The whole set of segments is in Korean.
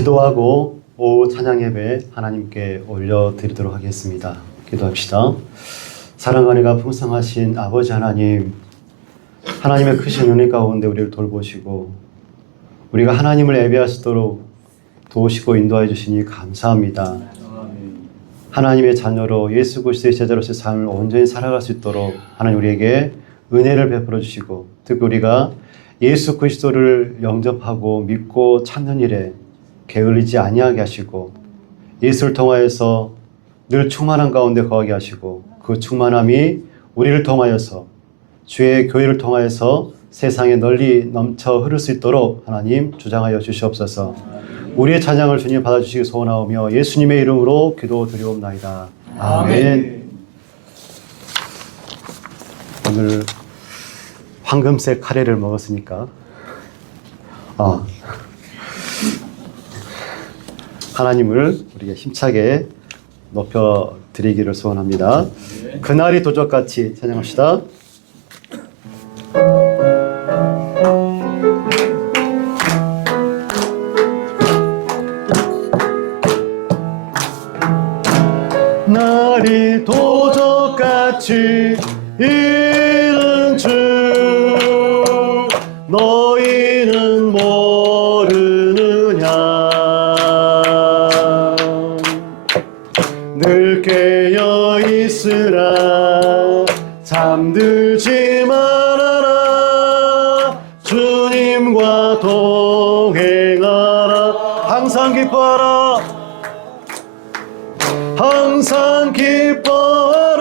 기도하고 오후 찬양 예배 하나님께 올려드리도록 하겠습니다. 기도합시다. 사랑과 은혜가 풍성하신 아버지 하나님, 하나님의 크신 은혜 가운데 우리를 돌보시고 우리가 하나님을 예배할 수 있도록 도우시고 인도해 주시니 감사합니다. 하나님의 자녀로 예수 그리스도의 제자로서의 삶을 온전히 살아갈 수 있도록 하나님 우리에게 은혜를 베풀어 주시고, 특히 우리가 예수 그리스도를 영접하고 믿고 찾는 일에 게을리지 아니하게 하시고, 예수를 통하여서 늘 충만한 가운데 거하게 하시고, 그 충만함이 우리를 통하여서 주의 교회를 통하여서 세상에 널리 넘쳐 흐를 수 있도록 하나님 주장하여 주시옵소서. 우리의 찬양을 주님 받아주시기 소원하오며 예수님의 이름으로 기도드리옵나이다. 아멘. 오늘 황금색 카레를 먹었으니까 하나님을 우리가 힘차게 높여드리기를 소원합니다. 그날이 도적같이 찬양합시다. 날이 도적같이 이른 줄 너희는 모르느냐. 늘 깨어 있으라, 잠들지 말아라. 주님과 동행하라. 항상 기뻐하라, 항상 기뻐하라.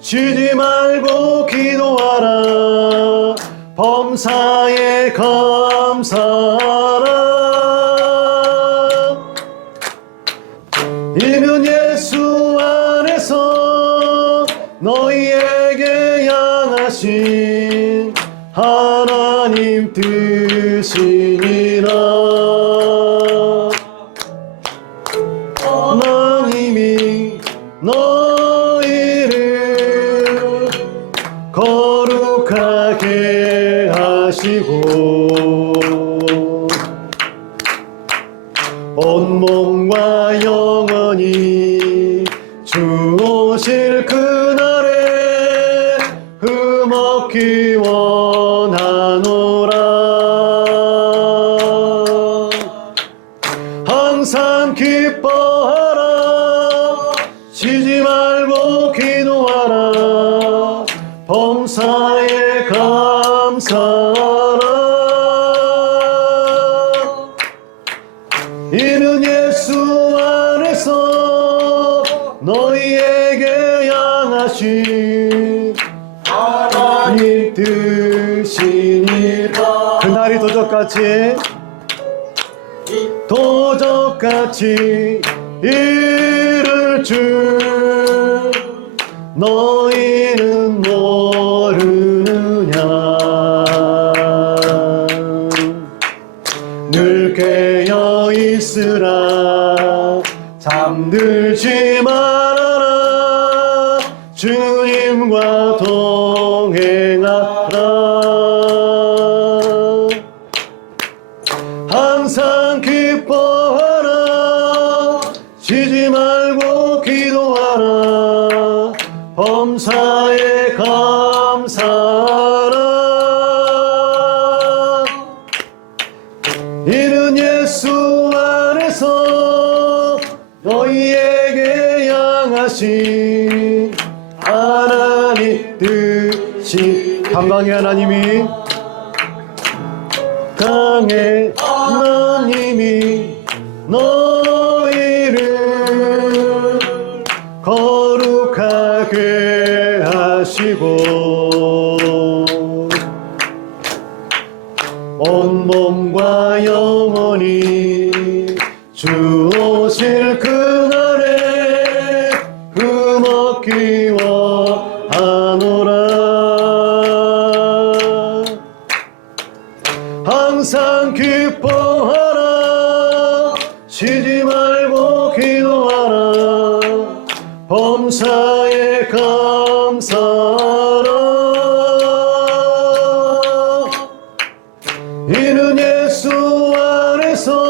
쉬지 말고 기도하라. 범사에 감사하라. 이는 예수 안에서 너희에게 향하신 하나님 뜻이니라. 하나님이 너희를 거룩하게 하시고 온몸과 영원히 주 오실 그날에 흠없기 원하노라. 항상 기뻐하라, 쉬지 말고 기도하라. 범사에 감사하라. 이는 예수 안에서 너희에게 향하신 하나님 뜻이니라. 그날이 도적같이 이를 줄 너희는 모르느냐. 늘 깨어 있으라, 잠들지 말아라. 주님과 동행하라. 항상 기뻐하라, 쉬지 말고 기도하라. 범사에 감사하라. 이는 예수 안에서 너희에게 향하신 하나님 뜻이. 강강의 하나님이 강의 하나님이 너희를 거룩하게 하시고 온몸과 영원히 주 오실 그날에 흠없기 원하노라. 항상 기뻐하라, 쉬지 말고 기도하라. 범사에 감사하라. 이는 예수 안에서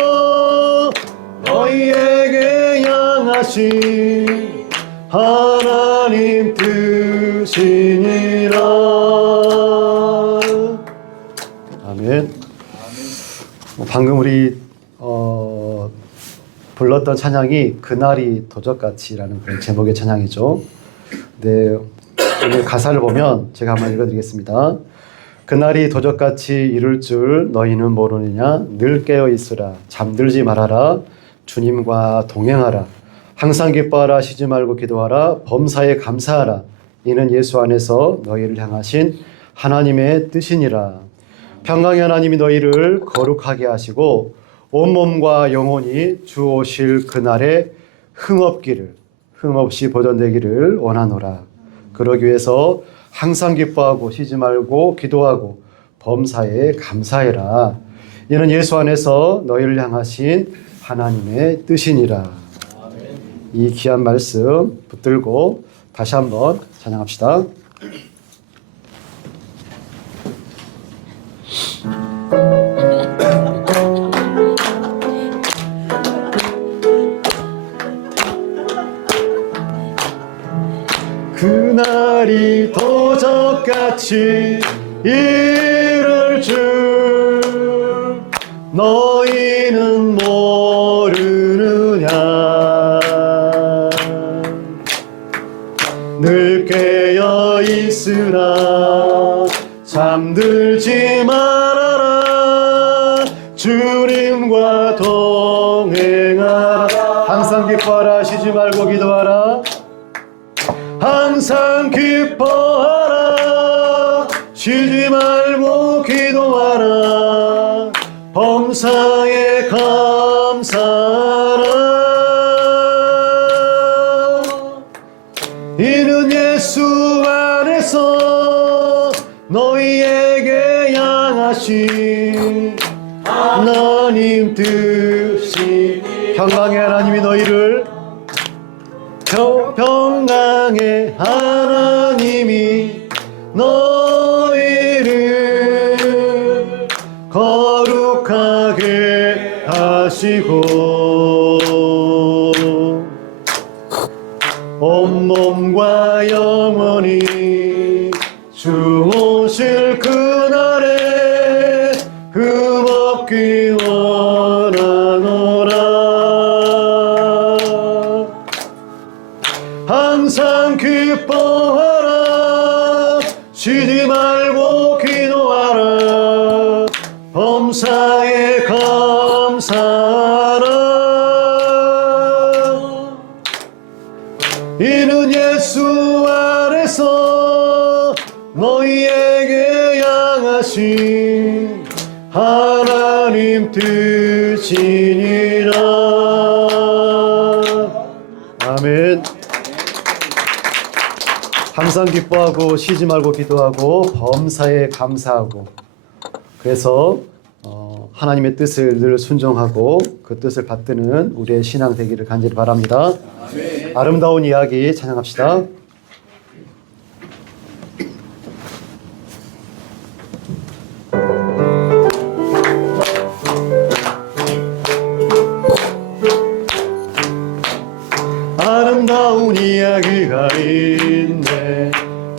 하신 하나님 뜻이니라. 아멘. 방금 우리 불렀던 찬양이 그날이 도적같이라는 그런 제목의 찬양이죠. 네, 오늘 가사를 보면 제가 한번 읽어드리겠습니다. 그날이 도적같이 이룰 줄 너희는 모르느냐. 늘 깨어 있으라. 잠들지 말아라. 주님과 동행하라. 항상 기뻐하라. 쉬지 말고 기도하라. 범사에 감사하라. 이는 예수 안에서 너희를 향하신 하나님의 뜻이니라. 평강의 하나님이 너희를 거룩하게 하시고 온몸과 영혼이 주 오실 그날에 흠없이 보존되기를 원하노라. 그러기 위해서 항상 기뻐하고 쉬지 말고 기도하고 범사에 감사해라. 이는 예수 안에서 너희를 향하신 하나님의 뜻이니라. 이 귀한 말씀 붙들고 다시 한번 찬양합시다. 그날이 도적같이 이룰 줄 너희는 모르느냐. 늘 깨어 있으라. 잠들지 말아라. 주님과 동행하라. 항상 기뻐하라. 쉬지 말고 기도하라. 항상 기뻐하라. 쉬지 말고 기도하라. 범사에 감사하라. 이는 예수 안에서 너희에게 향하신 하나님 뜻이. 평강의 하나님이 너희를 평강의 하나님이 너희를 거룩하게 하시고 온몸과 영혼이 주 오실 그날에 흠없기 원하노라. 항상 기뻐하라. 쉬지 말고 기도하라. 범사에 감사하라. 이는 예수 안에서 너희에게 향하신 하나님 뜻이니라. 아멘. 항상 기뻐하고 쉬지 말고 기도하고 범사에 감사하고, 그래서 하나님의 뜻을 늘 순종하고 그 뜻을 받드는 우리의 신앙 되기를 간절히 바랍니다. 아멘. 아름다운 이야기 찬양합시다. 아름다운 이야기가 있네.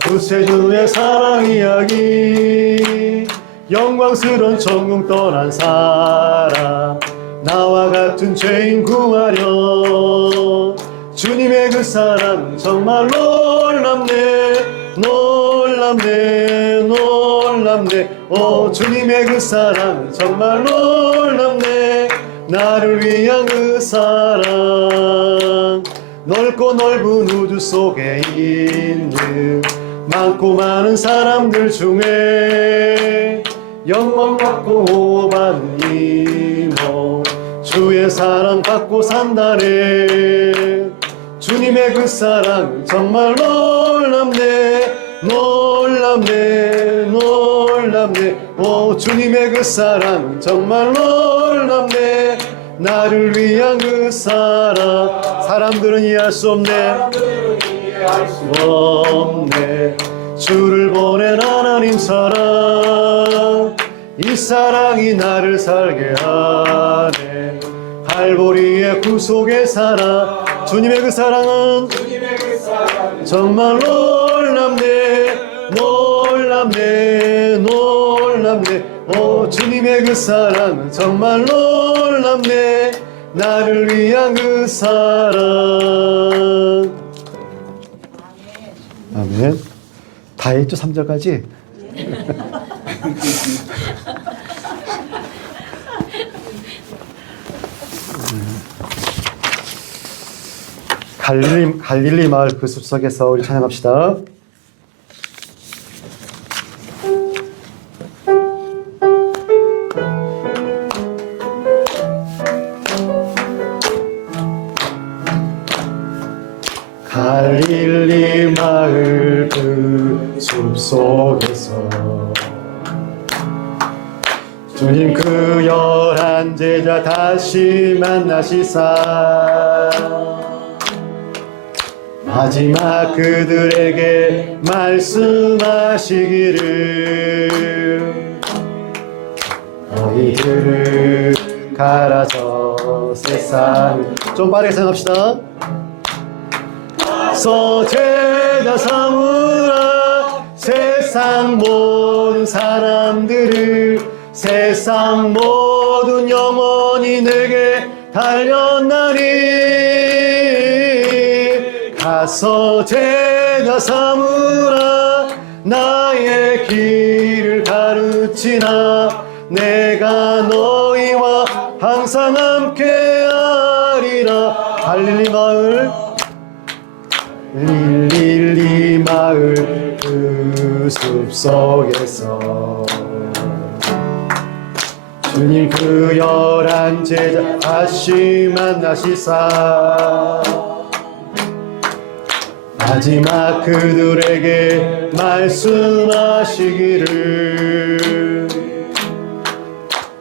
구세주의 사랑 이야기. 영광스러운 천국 떠난 사람, 나와 같은 죄인 구하려. 주님의 그 사랑 정말 놀랍네. 놀랍네. 놀랍네. 오, 주님의 그 사랑 정말 놀랍네. 나를 위한 그 사랑. 넓고 넓은 우주 속에 있는 많고 많은 사람들 중에 영광 받고 호흡하는 이모, 주의 사랑 받고 산다네. 주님의 그 사랑 정말 놀랍네. 놀랍네. 놀랍네. 오, 주님의 그 사랑 정말 놀랍네. 나를 위한 그 사랑. 사람들은 이해할 수 없네. 없네. 주를 보낸 하나님 사랑, 이 사랑이 나를 살게 하네. 갈보리의 구속의 사랑. 주님의 그 사랑은 정말 놀랍네 놀랍네 놀랍네. 오 주님의 그 사랑은 정말 놀랍네. 나를 위한 그 사랑. 아멘. 다 했죠? 3절까지? 갈릴리 마을 그 숲속에서 우리 찬양합시다. 갈릴리 마을 그 숲속에서 주님 그 11 제자 다시 만나시사 마지막 그들에게 말씀하시기를 너희들은 가라서 세상. 좀 빠르게 생각합시다. 가서 제자 삼으라 세상 모든 사람들을. 세상 모든 영혼이 내게 달렸나니. 가서 제자 삼으라 나의 길을 가르치나. 내가 너희와 항상 함께하리라. 갈릴리 마을 그 숲속에서 주님 그 11 제자 다시 만나시사 마지막 그들에게 말씀하시기를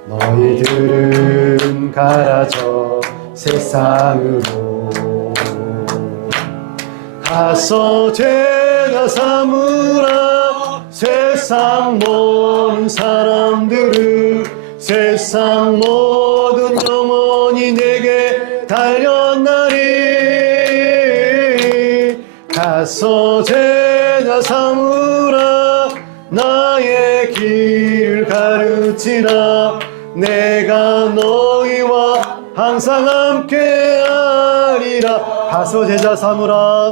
너희들은 가라져 세상으로. 가서 제자 삼으라 세상 모든 사람들을. 세상 모든 영혼이 내게 달렸나니. 가서 제자 삼으라 나의 길을 가르치라. 내가 너희와 항상 함께하리라. 가서 제자 삼으라.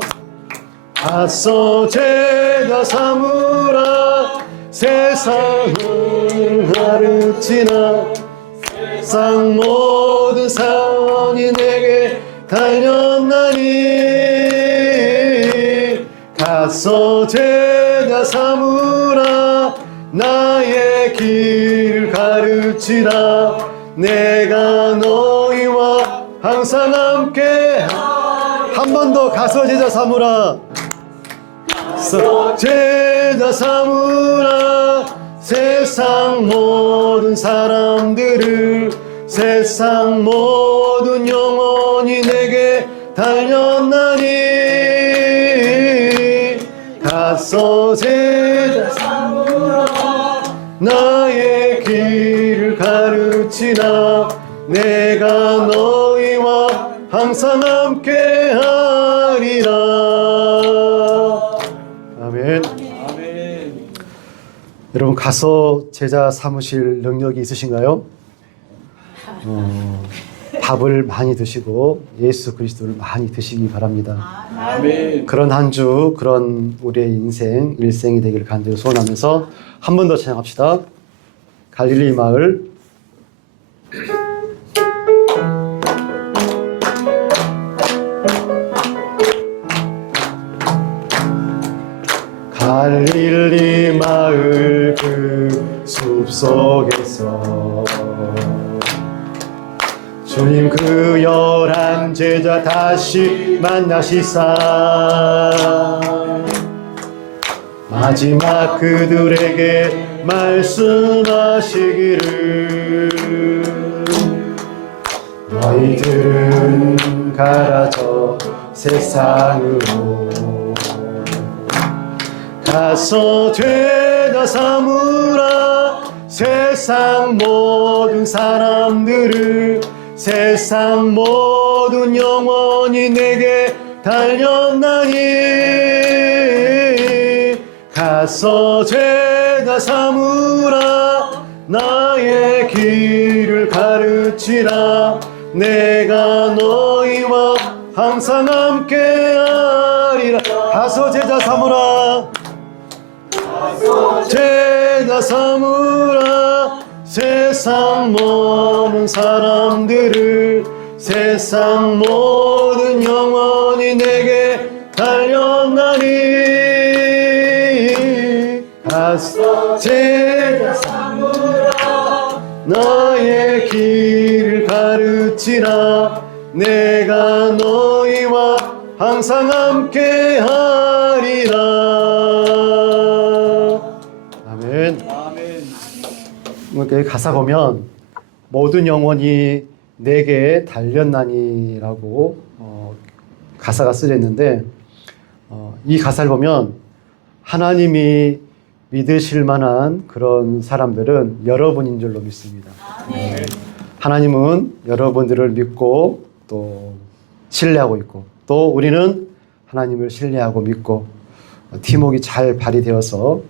가서 제자 삼으라 세상을 가르치나. 세상 모든 사람이 내게 달렸나니. 가서 제자 삼으라 나의 길을 가르치라. 내가 너희와 항상 함께. 한 번 더. 가서 제자 삼으라. 가서 제자 삼으라 세상 모든 사람들을. 세상 모든 영혼이 내게 달렸나니. 가서 제자 삼으라 나의 길을 가르치나. 내가 너희와 항상 함께하리라. 아멘. 여러분 가서 제자 삼으실 능력이 있으신가요? 밥을 많이 드시고 예수 그리스도를 많이 드시기 바랍니다. 아멘. 그런 한 주, 그런 우리의 인생, 일생이 되기를 간절히 소원하면서 한 번 더 찬양합시다. 갈릴리 마을. 갈릴리 마을 그 숲속에서 주님 그 11 제자 다시 만나시사 마지막 그들에게 말씀하시기를 너희들은 가라져 세상으로. 가서 죄다 삼으라 세상 모든 사람들을. 세상 모든 영혼이 내게 달렸나니 가서 제자 삼으라 나의 길을 가르치라 내가 너희와 항상 함께하리라 가서 제자 삼으라 제자 삼으라 세상 모든 사람들을 세상 모든 영혼이 내게 달렸나니 가서 제자 삼으라 너의 길을 가르치라 내가 너희와 항상 함께하리라. 아멘. 여기 가사 보면 모든 영혼이 내게 달렸나니라고 가사가 쓰여 있는데 이 가사를 보면 하나님이 믿으실 만한 그런 사람들은 여러분인 줄로 믿습니다. 하나님은 여러분들을 믿고 또 신뢰하고 있고 또 우리는 하나님을 신뢰하고 믿고 팀워크가 잘 발휘되어서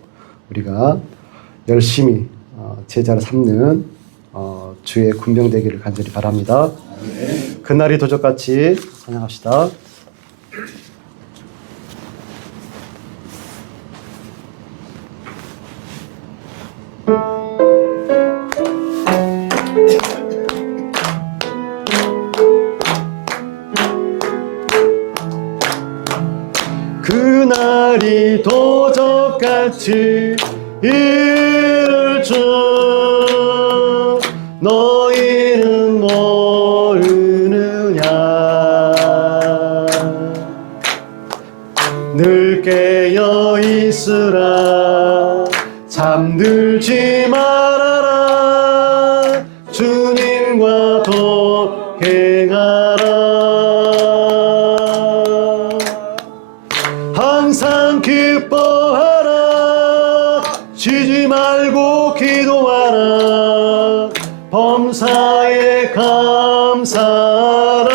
우리가 열심히 제자를 삼는 주의 군병 되기를 간절히 바랍니다. 그날이 도적같이 찬양합시다. 그날이 도적같이 이를 줄 너희는 모르느냐 늘 깨어 있으라 잠들지 말아라 주님과 동행하라 항상 기뻐하라 쉬지 말고 기도하라 범사에 감사하라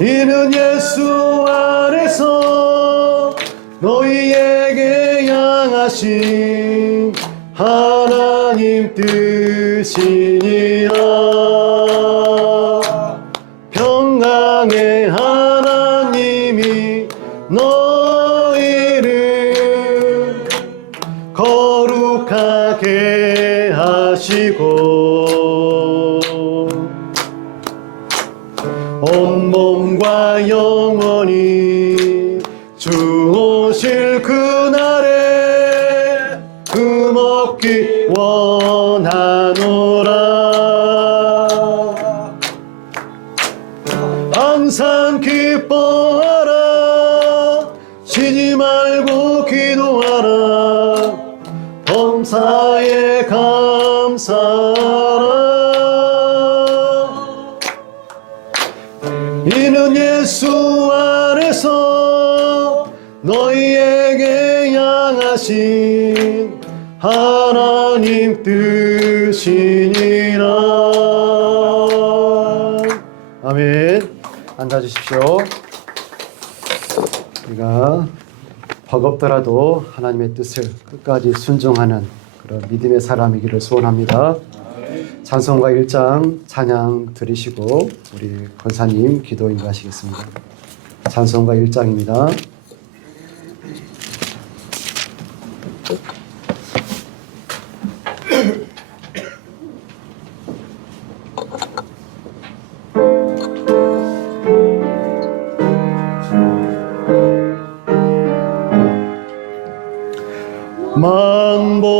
이는 예수 안에서 너희에게 향하신 하나님 뜻이니라 평강의 하나님이 너희를 거룩하게 하시고 온몸과 영원히 주 오실 그날에 금없기 원하노라 항상 기뻐하라 쉬지 말고 기도하라 범사에 감사하라 이는 예수 안에서 너희에게 향하신 하나님 뜻이니라. 아멘. 앉아주십시오. 우리가 버겁더라도 하나님의 뜻을 끝까지 순종하는 그런 믿음의 사람이기를 소원합니다. 찬송가 1장 찬양 드리시고 우리 권사님 기도 인도하시겠습니다. 찬송가 1장입니다.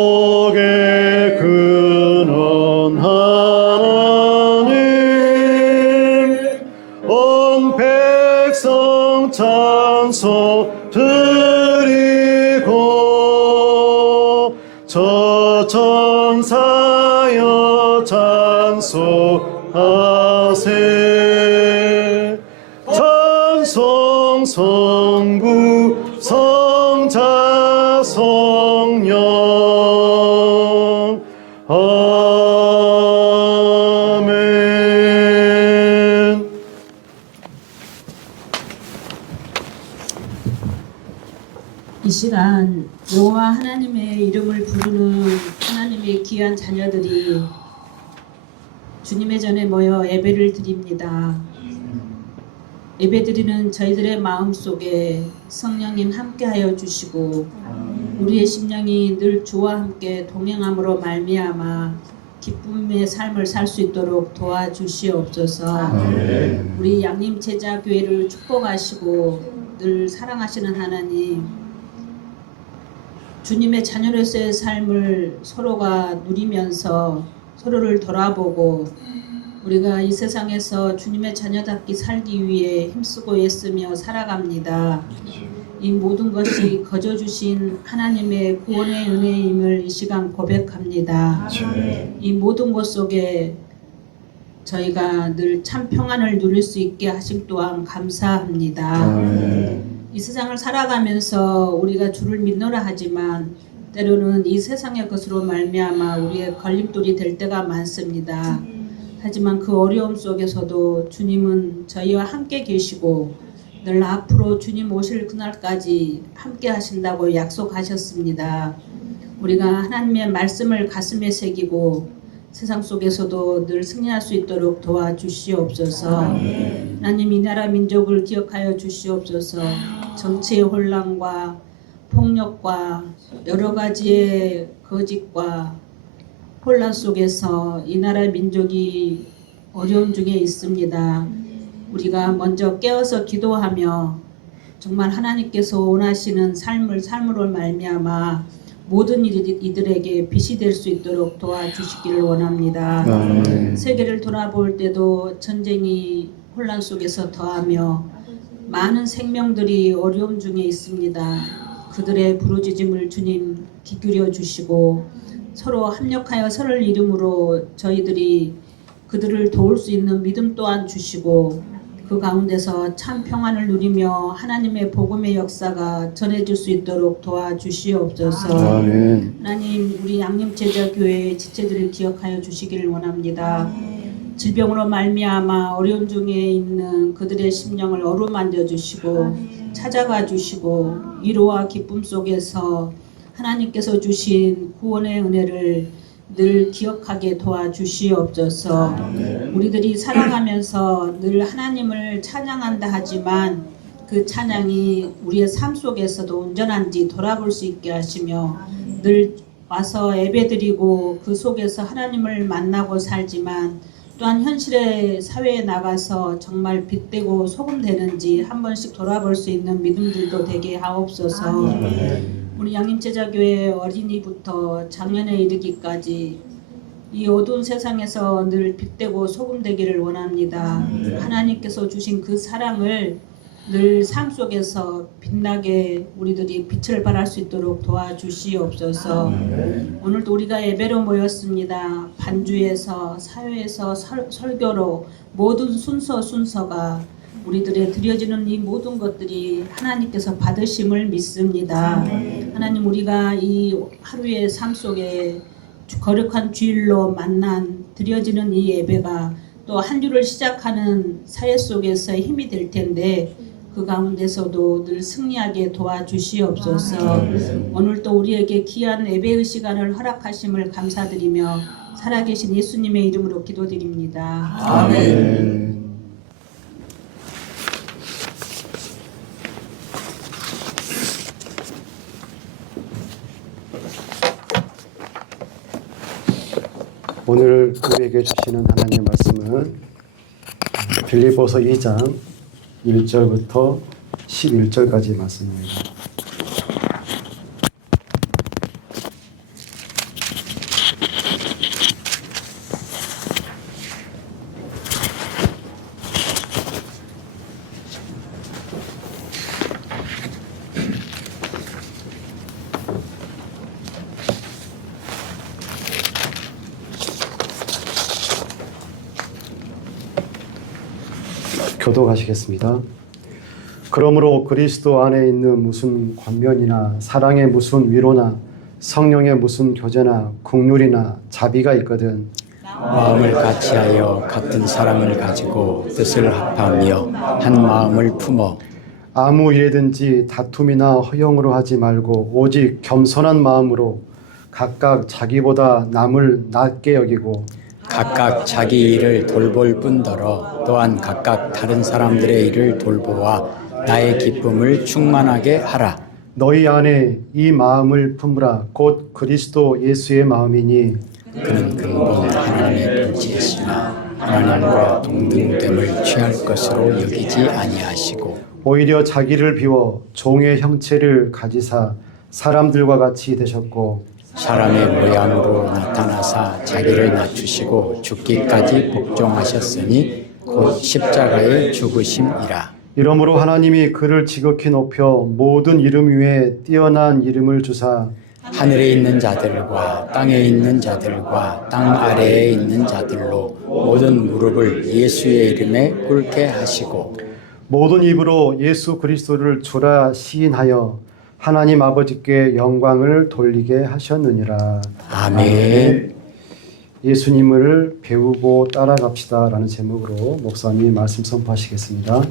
만복의 근원 하나님 온 백성 찬송 드리고 저 천사여 찬송하세 찬송 성부 성자 성령 시간 여호와 하나님의 이름을 부르는 하나님의 귀한 자녀들이 주님의 전에 모여 예배를 드립니다. 예배드리는 저희들의 마음속에 성령님 함께하여 주시고 우리의 심령이 늘 주와 함께 동행함으로 말미암아 기쁨의 삶을 살 수 있도록 도와주시옵소서. 우리 양림 제자 교회를 축복하시고 늘 사랑하시는 하나님, 주님의 자녀로서의 삶을 서로가 누리면서 서로를 돌아보고 우리가 이 세상에서 주님의 자녀답게 살기 위해 힘쓰고 애쓰며 살아갑니다. 이 모든 것이 거저 주신 하나님의 구원의 은혜임을 이 시간 고백합니다. 이 모든 것 속에 저희가 늘 참 평안을 누릴 수 있게 하심 또한 감사합니다. 이 세상을 살아가면서 우리가 주를 믿노라 하지만 때로는 이 세상의 것으로 말미암아 우리의 걸림돌이 될 때가 많습니다. 하지만 그 어려움 속에서도 주님은 저희와 함께 계시고 늘 앞으로 주님 오실 그날까지 함께 하신다고 약속하셨습니다. 우리가 하나님의 말씀을 가슴에 새기고 세상 속에서도 늘 승리할 수 있도록 도와주시옵소서. 하나님, 이 나라 민족을 기억하여 주시옵소서. 정치의 혼란과 폭력과 여러 가지의 거짓과 혼란 속에서 이 나라 민족이 어려움 중에 있습니다. 우리가 먼저 깨어서 기도하며 정말 하나님께서 원하시는 삶으로 말미암아 모든 이들에게 빛이 될 수 있도록 도와주시기를 원합니다. 세계를 돌아볼 때도 전쟁이 혼란 속에서 더하며 많은 생명들이 어려움 중에 있습니다. 그들의 부르짖음을 주님 귀 기울여 주시고 서로 합력하여 서로를 이름으로 저희들이 그들을 도울 수 있는 믿음 또한 주시고 그 가운데서 참 평안을 누리며 하나님의 복음의 역사가 전해질 수 있도록 도와주시옵소서. 하나님, 우리 양림제자교회의 지체들을 기억하여 주시기를 원합니다. 질병으로 말미암아 어려움 중에 있는 그들의 심령을 어루만져 주시고 찾아가 주시고 위로와 기쁨 속에서 하나님께서 주신 구원의 은혜를 늘 기억하게 도와주시옵소서. 우리들이 살아가면서 늘 하나님을 찬양한다 하지만 그 찬양이 우리의 삶 속에서도 온전한지 돌아볼 수 있게 하시며 늘 와서 예배드리고 그 속에서 하나님을 만나고 살지만 또한 현실의 사회에 나가서 정말 빛되고 소금 되는지 한 번씩 돌아볼 수 있는 믿음들도 되게 하옵소서. 우리 양림제자교회 어린이부터 작년에 이르기까지 이 어두운 세상에서 늘 빛되고 소금 되기를 원합니다. 하나님께서 주신 그 사랑을 늘 삶 속에서 빛나게 우리들이 빛을 발할 수 있도록 도와주시옵소서. 오늘도 우리가 예배로 모였습니다. 반주에서 사회에서 설교로 모든 순서가 우리들의 드려지는 이 모든 것들이 하나님께서 받으심을 믿습니다. 하나님, 우리가 이 하루의 삶 속에 거룩한 주일로 만난 드려지는 이 예배가 또 한 주를 시작하는 사회 속에서 힘이 될 텐데 그 가운데서도 늘 승리하게 도와주시옵소서. 오늘도 우리에게 귀한 예배의 시간을 허락하심을 감사드리며 살아계신 예수님의 이름으로 기도드립니다. 아멘. 오늘 우리에게 주시는 하나님의 말씀은 빌립보서 2장 1절부터 11절까지 말씀입니다. 교독하시겠습니다. 그러므로 그리스도 안에 있는 무슨 권면이나 사랑의 무슨 위로나 성령의 무슨 교제나 긍휼이나 자비가 있거든 마음을 같이하여 같은 사랑을 가지고 뜻을 합하며 한 마음을 품어 아무 일에든지 다툼이나 허영으로 하지 말고 오직 겸손한 마음으로 각각 자기보다 남을 낮게 여기고 각각 자기 일을 돌볼 뿐더러 또한 각각 다른 사람들의 일을 돌보아 나의 기쁨을 충만하게 하라. 너희 안에 이 마음을 품으라. 곧 그리스도 예수의 마음이니 그는 근본 하나님의 본체이시나 하나님과 동등됨을 취할 것으로 여기지 아니하시고 오히려 자기를 비워 종의 형체를 가지사 사람들과 같이 되셨고 사람의 모양으로 나타나사 자기를 낮추시고 죽기까지 복종하셨으니 곧 십자가의 죽으심이라. 이러므로 하나님이 그를 지극히 높여 모든 이름 위에 뛰어난 이름을 주사 하늘에 있는 자들과 땅에 있는 자들과 땅 아래에 있는 자들로 모든 무릎을 예수의 이름에 꿇게 하시고 모든 입으로 예수 그리스도를 주라 시인하여 하나님 아버지께 영광을 돌리게 하셨느니라. 아멘. 예수님을 배우고 따라갑시다 라는 제목으로 목사님이 말씀 선포하시겠습니다.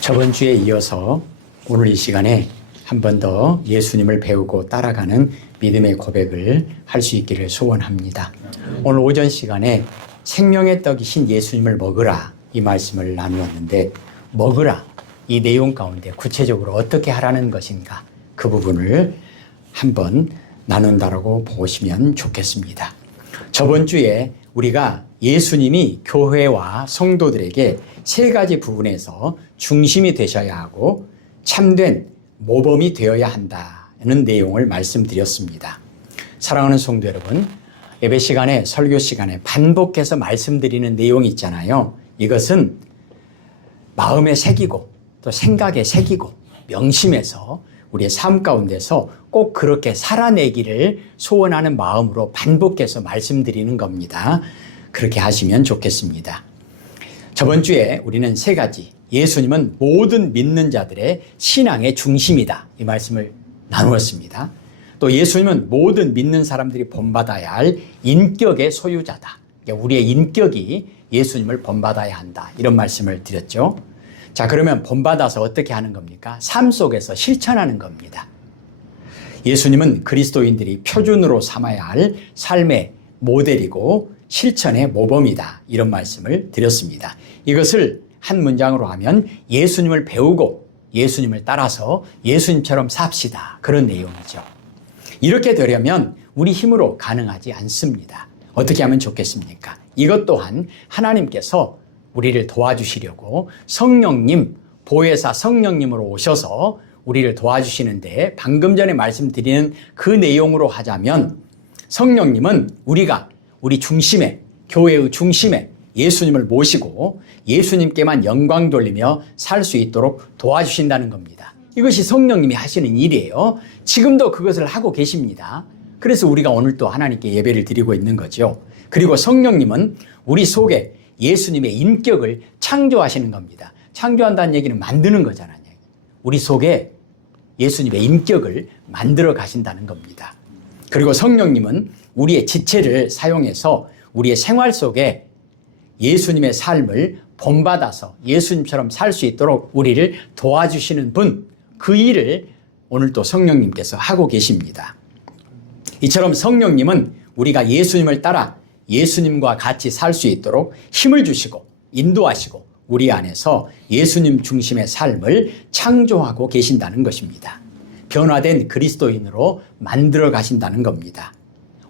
저번 주에 이어서 오늘 이 시간에 한 번 더 예수님을 배우고 따라가는 믿음의 고백을 할 수 있기를 소원합니다. 오늘 오전 시간에 생명의 떡이신 예수님을 먹으라 이 말씀을 나누었는데 먹으라 이 내용 가운데 구체적으로 어떻게 하라는 것인가 그 부분을 한번 나눈다라고 보시면 좋겠습니다. 저번 주에 우리가 예수님이 교회와 성도들에게 세 가지 부분에서 중심이 되셔야 하고 참된 모범이 되어야 한다는 내용을 말씀드렸습니다. 사랑하는 성도 여러분, 예배 시간에 설교 시간에 반복해서 말씀드리는 내용이 있잖아요. 이것은 마음에 새기고 또 생각에 새기고 명심해서 우리의 삶 가운데서 꼭 그렇게 살아내기를 소원하는 마음으로 반복해서 말씀드리는 겁니다. 그렇게 하시면 좋겠습니다. 저번 주에 우리는 세 가지 예수님은 모든 믿는 자들의 신앙의 중심이다 이 말씀을 나누었습니다. 또 예수님은 모든 믿는 사람들이 본받아야 할 인격의 소유자다. 우리의 인격이 예수님을 본받아야 한다 이런 말씀을 드렸죠. 자, 그러면 본받아서 어떻게 하는 겁니까? 삶 속에서 실천하는 겁니다. 예수님은 그리스도인들이 표준으로 삼아야 할 삶의 모델이고 실천의 모범이다 이런 말씀을 드렸습니다. 이것을 한 문장으로 하면 예수님을 배우고 예수님을 따라서 예수님처럼 삽시다 그런 내용이죠. 이렇게 되려면 우리 힘으로 가능하지 않습니다. 어떻게 하면 좋겠습니까? 이것 또한 하나님께서 우리를 도와주시려고 성령님, 보혜사 성령님으로 오셔서 우리를 도와주시는데 방금 전에 말씀드리는 그 내용으로 하자면 성령님은 우리가 우리 중심에, 교회의 중심에 예수님을 모시고 예수님께만 영광 돌리며 살 수 있도록 도와주신다는 겁니다. 이것이 성령님이 하시는 일이에요. 지금도 그것을 하고 계십니다. 그래서 우리가 오늘 또 하나님께 예배를 드리고 있는 거죠. 그리고 성령님은 우리 속에 예수님의 인격을 창조하시는 겁니다. 창조한다는 얘기는 만드는 거잖아요. 우리 속에 예수님의 인격을 만들어 가신다는 겁니다. 그리고 성령님은 우리의 지체를 사용해서 우리의 생활 속에 예수님의 삶을 본받아서 예수님처럼 살 수 있도록 우리를 도와주시는 분, 그 일을 오늘 또 성령님께서 하고 계십니다. 이처럼 성령님은 우리가 예수님을 따라 예수님과 같이 살 수 있도록 힘을 주시고 인도하시고 우리 안에서 예수님 중심의 삶을 창조하고 계신다는 것입니다. 변화된 그리스도인으로 만들어 가신다는 겁니다.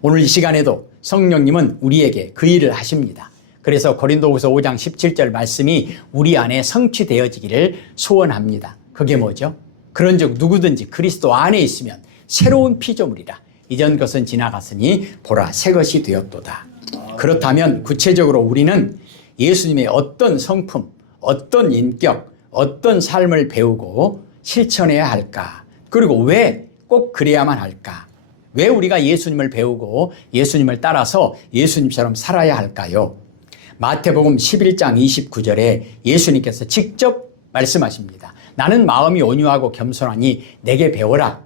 오늘 이 시간에도 성령님은 우리에게 그 일을 하십니다. 그래서 고린도후서 5장 17절 말씀이 우리 안에 성취되어지기를 소원합니다. 그게 뭐죠? 그런즉 누구든지 그리스도 안에 있으면 새로운 피조물이라. 이전 것은 지나갔으니 보라 새 것이 되었도다. 그렇다면 구체적으로 우리는 예수님의 어떤 성품, 어떤 인격, 어떤 삶을 배우고 실천해야 할까? 그리고 왜 꼭 그래야만 할까? 왜 우리가 예수님을 배우고 예수님을 따라서 예수님처럼 살아야 할까요? 마태복음 11장 29절에 예수님께서 직접 말씀하십니다. 나는 마음이 온유하고 겸손하니 내게 배워라.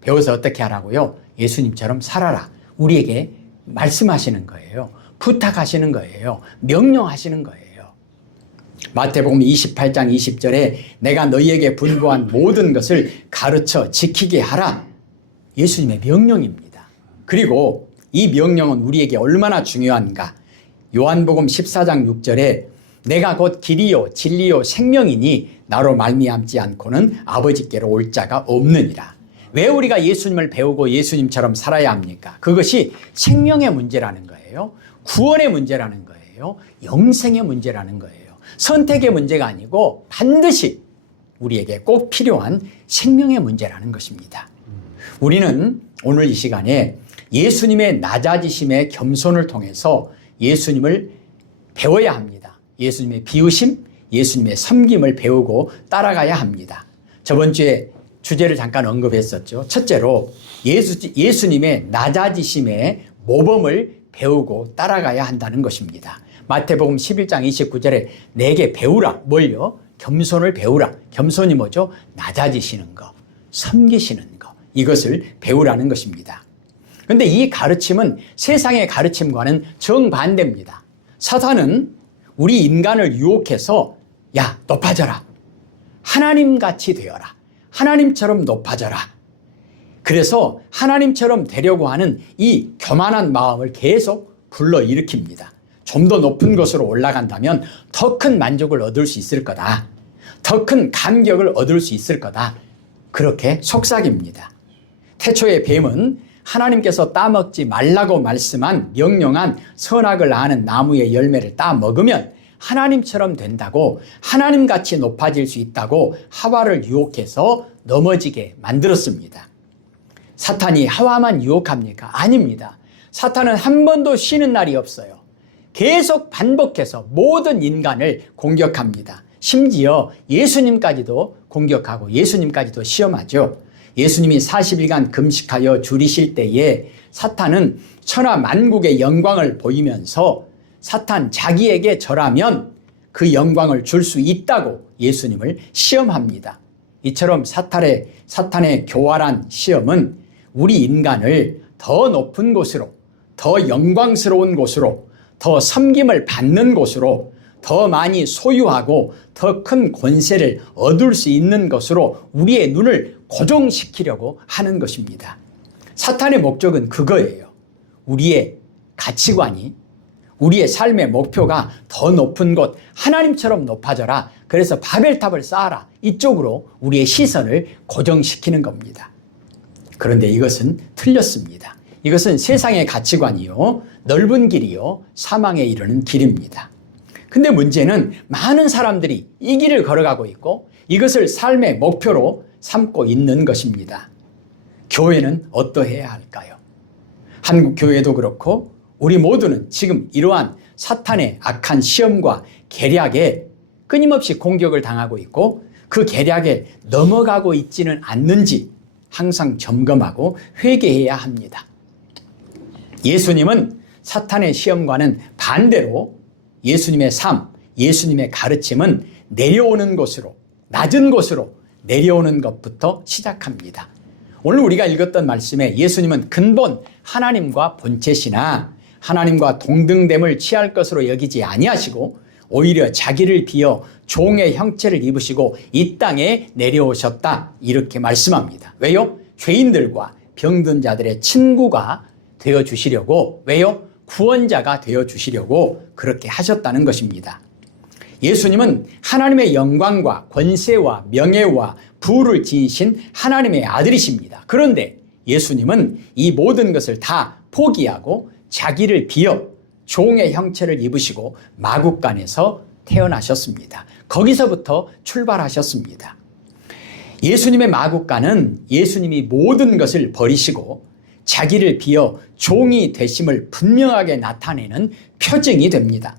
배워서 어떻게 하라고요? 예수님처럼 살아라. 우리에게 말씀하시는 거예요. 부탁하시는 거예요. 명령하시는 거예요. 마태복음 28장 20절에 내가 너희에게 분부한 모든 것을 가르쳐 지키게 하라. 예수님의 명령입니다. 그리고 이 명령은 우리에게 얼마나 중요한가. 요한복음 14장 6절에 내가 곧 길이요 진리요 생명이니 나로 말미암지 않고는 아버지께로 올 자가 없느니라. 왜 우리가 예수님을 배우고 예수님처럼 살아야 합니까? 그것이 생명의 문제라는 거예요. 구원의 문제라는 거예요. 영생의 문제라는 거예요. 선택의 문제가 아니고 반드시 우리에게 꼭 필요한 생명의 문제라는 것입니다. 우리는 오늘 이 시간에 예수님의 낮아지심의 겸손을 통해서 예수님을 배워야 합니다. 예수님의 비우심, 예수님의 섬김을 배우고 따라가야 합니다. 저번 주에 주제를 잠깐 언급했었죠. 첫째로 예수님의 낮아지심의 모범을 배우고 따라가야 한다는 것입니다. 마태복음 11장 29절에 내게 배우라. 뭘요? 겸손을 배우라. 겸손이 뭐죠? 낮아지시는 거, 섬기시는 거. 이것을 배우라는 것입니다. 그런데 이 가르침은 세상의 가르침과는 정반대입니다. 사탄은 우리 인간을 유혹해서 야, 높아져라. 하나님같이 되어라. 하나님처럼 높아져라. 그래서 하나님처럼 되려고 하는 이 교만한 마음을 계속 불러일으킵니다. 좀 더 높은 곳으로 올라간다면 더 큰 만족을 얻을 수 있을 거다. 더 큰 감격을 얻을 수 있을 거다. 그렇게 속삭입니다. 태초의 뱀은 하나님께서 따먹지 말라고 말씀한 명령한 선악을 아는 나무의 열매를 따먹으면 하나님처럼 된다고, 하나님같이 높아질 수 있다고 하와를 유혹해서 넘어지게 만들었습니다. 사탄이 하와만 유혹합니까? 아닙니다. 사탄은 한 번도 쉬는 날이 없어요. 계속 반복해서 모든 인간을 공격합니다. 심지어 예수님까지도 공격하고 예수님까지도 시험하죠. 예수님이 40일간 금식하여 줄이실 때에 사탄은 천하 만국의 영광을 보이면서 사탄 자기에게 절하면 그 영광을 줄 수 있다고 예수님을 시험합니다. 이처럼 사탄의 교활한 시험은 우리 인간을 더 높은 곳으로, 더 영광스러운 곳으로, 더 섬김을 받는 곳으로, 더 많이 소유하고 더 큰 권세를 얻을 수 있는 것으로 우리의 눈을 고정시키려고 하는 것입니다. 사탄의 목적은 그거예요. 우리의 가치관이, 우리의 삶의 목표가 더 높은 곳, 하나님처럼 높아져라. 그래서 바벨탑을 쌓아라. 이쪽으로 우리의 시선을 고정시키는 겁니다. 그런데 이것은 틀렸습니다. 이것은 세상의 가치관이요, 넓은 길이요, 사망에 이르는 길입니다. 근데 문제는 많은 사람들이 이 길을 걸어가고 있고 이것을 삶의 목표로 삼고 있는 것입니다. 교회는 어떠해야 할까요? 한국 교회도 그렇고 우리 모두는 지금 이러한 사탄의 악한 시험과 계략에 끊임없이 공격을 당하고 있고 그 계략에 넘어가고 있지는 않는지 항상 점검하고 회개해야 합니다. 예수님은 사탄의 시험과는 반대로 예수님의 삶, 예수님의 가르침은 내려오는 곳으로, 낮은 곳으로 내려오는 것부터 시작합니다. 오늘 우리가 읽었던 말씀에 예수님은 근본 하나님과 본체시나 하나님과 동등됨을 취할 것으로 여기지 아니하시고 오히려 자기를 비어 종의 형체를 입으시고 이 땅에 내려오셨다, 이렇게 말씀합니다. 왜요? 죄인들과 병든 자들의 친구가 되어주시려고, 왜요? 구원자가 되어주시려고 그렇게 하셨다는 것입니다. 예수님은 하나님의 영광과 권세와 명예와 부를 지니신 하나님의 아들이십니다. 그런데 예수님은 이 모든 것을 다 포기하고 자기를 비어 종의 형체를 입으시고 마국간에서 태어나셨습니다. 거기서부터 출발하셨습니다. 예수님의 마국간은 예수님이 모든 것을 버리시고 자기를 비어 종이 되심을 분명하게 나타내는 표징이 됩니다.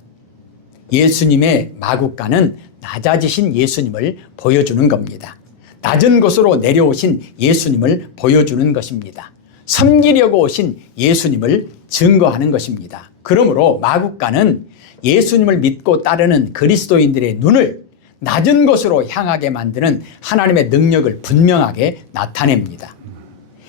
예수님의 마국간은 낮아지신 예수님을 보여주는 겁니다. 낮은 곳으로 내려오신 예수님을 보여주는 것입니다. 섬기려고 오신 예수님을 증거하는 것입니다. 그러므로 마국간은 예수님을 믿고 따르는 그리스도인들의 눈을 낮은 곳으로 향하게 만드는 하나님의 능력을 분명하게 나타냅니다.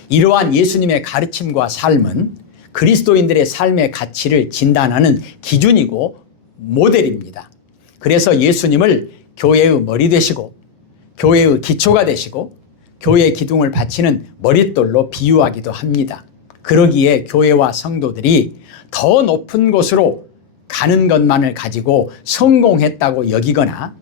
이러한 예수님의 가르침과 삶은 그리스도인들의 삶의 가치를 진단하는 기준이고 모델입니다. 그래서 예수님을 교회의 머리 되시고 교회의 기초가 되시고 교회의 기둥을 바치는 머릿돌로 비유하기도 합니다. 그러기에 교회와 성도들이 더 높은 곳으로 가는 것만을 가지고 성공했다고 여기거나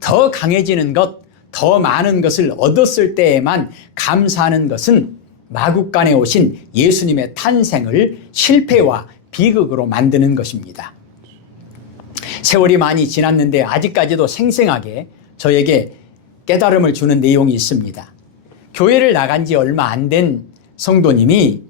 더 강해지는 것, 더 많은 것을 얻었을 때에만 감사하는 것은 마국간에 오신 예수님의 탄생을 실패와 비극으로 만드는 것입니다. 세월이 많이 지났는데 아직까지도 생생하게 저에게 깨달음을 주는 내용이 있습니다. 교회를 나간 지 얼마 안 된 성도님이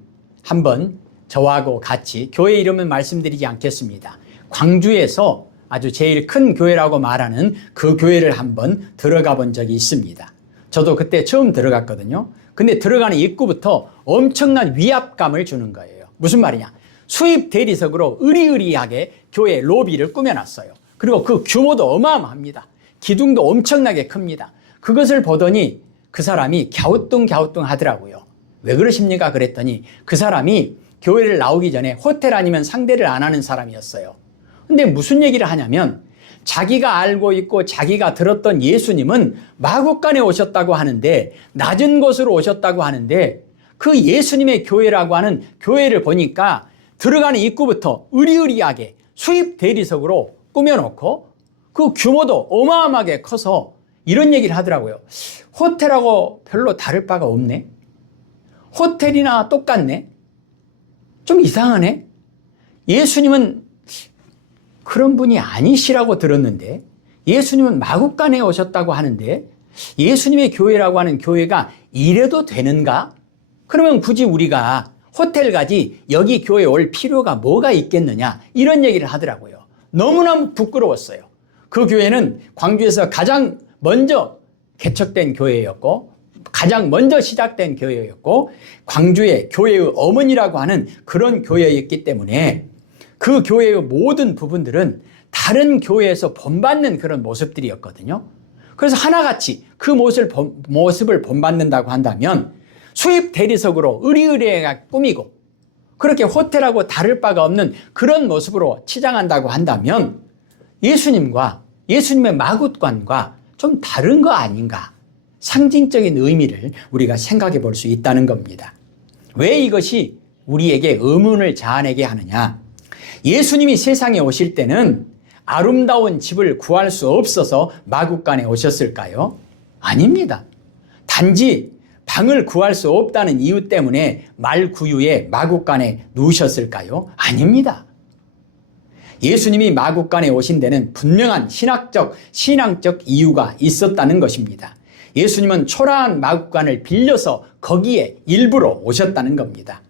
한번 저하고 같이, 교회 이름은 말씀드리지 않겠습니다, 광주에서 아주 제일 큰 교회라고 말하는 그 교회를 한번 들어가 본 적이 있습니다. 저도 그때 처음 들어갔거든요. 근데 들어가는 입구부터 엄청난 위압감을 주는 거예요. 무슨 말이냐? 수입 대리석으로 으리으리하게 교회 로비를 꾸며놨어요. 그리고 그 규모도 어마어마합니다. 기둥도 엄청나게 큽니다. 그것을 보더니 그 사람이 갸우뚱갸우뚱 하더라고요. 왜 그러십니까? 그랬더니 그 사람이 교회를 나오기 전에 호텔 아니면 상대를 안 하는 사람이었어요. 근데 무슨 얘기를 하냐면 자기가 알고 있고 자기가 들었던 예수님은 마국간에 오셨다고 하는데, 낮은 곳으로 오셨다고 하는데, 그 예수님의 교회라고 하는 교회를 보니까 들어가는 입구부터 으리으리하게 수입 대리석으로 꾸며놓고 그 규모도 어마어마하게 커서 이런 얘기를 하더라고요. 호텔하고 별로 다를 바가 없네. 호텔이나 똑같네. 좀 이상하네. 예수님은 그런 분이 아니시라고 들었는데, 예수님은 마국간에 오셨다고 하는데 예수님의 교회라고 하는 교회가 이래도 되는가? 그러면 굳이 우리가 호텔 가지 여기 교회에 올 필요가 뭐가 있겠느냐, 이런 얘기를 하더라고요. 너무나 부끄러웠어요. 그 교회는 광주에서 가장 먼저 개척된 교회였고 가장 먼저 시작된 교회였고 광주의 교회의 어머니라고 하는 그런 교회였기 때문에 그 교회의 모든 부분들은 다른 교회에서 본받는 그런 모습들이었거든요. 그래서 하나같이 그 모습을 본받는다고 한다면 수입 대리석으로 으리으리하게 꾸미고 그렇게 호텔하고 다를 바가 없는 그런 모습으로 치장한다고 한다면 예수님과 예수님의 마국간과 좀 다른 거 아닌가, 상징적인 의미를 우리가 생각해 볼 수 있다는 겁니다. 왜 이것이 우리에게 의문을 자아내게 하느냐? 예수님이 세상에 오실 때는 아름다운 집을 구할 수 없어서 마국간에 오셨을까요? 아닙니다. 단지 방을 구할 수 없다는 이유 때문에 말구유에 마국간에 누우셨을까요? 아닙니다. 예수님이 마국간에 오신 데는 분명한 신앙적 이유가 있었다는 것입니다. 예수님은 초라한 마국간을 빌려서 거기에 일부러 오셨다는 겁니다.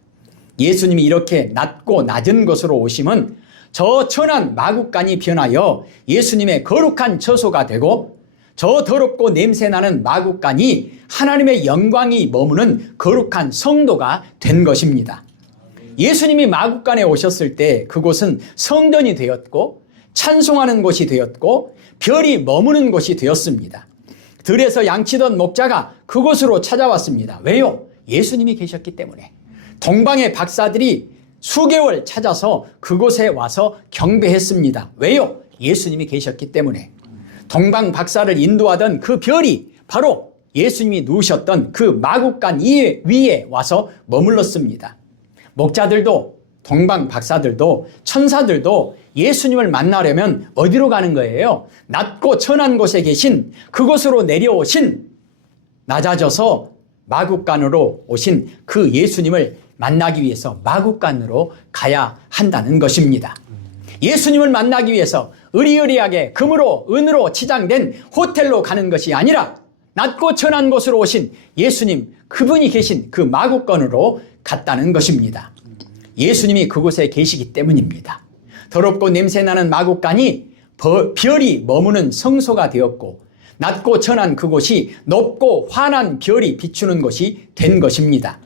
예수님이 이렇게 낮고 낮은 곳으로 오심은 저 천한 마국간이 변하여 예수님의 거룩한 처소가 되고 저 더럽고 냄새나는 마국간이 하나님의 영광이 머무는 거룩한 성도가 된 것입니다. 예수님이 마국간에 오셨을 때 그곳은 성전이 되었고 찬송하는 곳이 되었고 별이 머무는 곳이 되었습니다. 들에서 양치던 목자가 그곳으로 찾아왔습니다. 왜요? 예수님이 계셨기 때문에. 동방의 박사들이 수개월 찾아서 그곳에 와서 경배했습니다. 왜요? 예수님이 계셨기 때문에. 동방 박사를 인도하던 그 별이 바로 예수님이 누우셨던 그 마국간 위에 와서 머물렀습니다. 목자들도, 동방 박사들도, 천사들도 예수님을 만나려면 어디로 가는 거예요? 낮고 천한 곳에 계신, 그곳으로 내려오신, 낮아져서 마국간으로 오신 그 예수님을 만나기 위해서 마국간으로 가야 한다는 것입니다. 예수님을 만나기 위해서 으리으리하게 금으로 은으로 치장된 호텔로 가는 것이 아니라 낮고 천한 곳으로 오신 예수님, 그분이 계신 그 마국간으로 갔다는 것입니다. 예수님이 그곳에 계시기 때문입니다. 더럽고 냄새나는 마국간이 별이 머무는 성소가 되었고 낮고 천한 그곳이 높고 환한 별이 비추는 곳이 된 것입니다.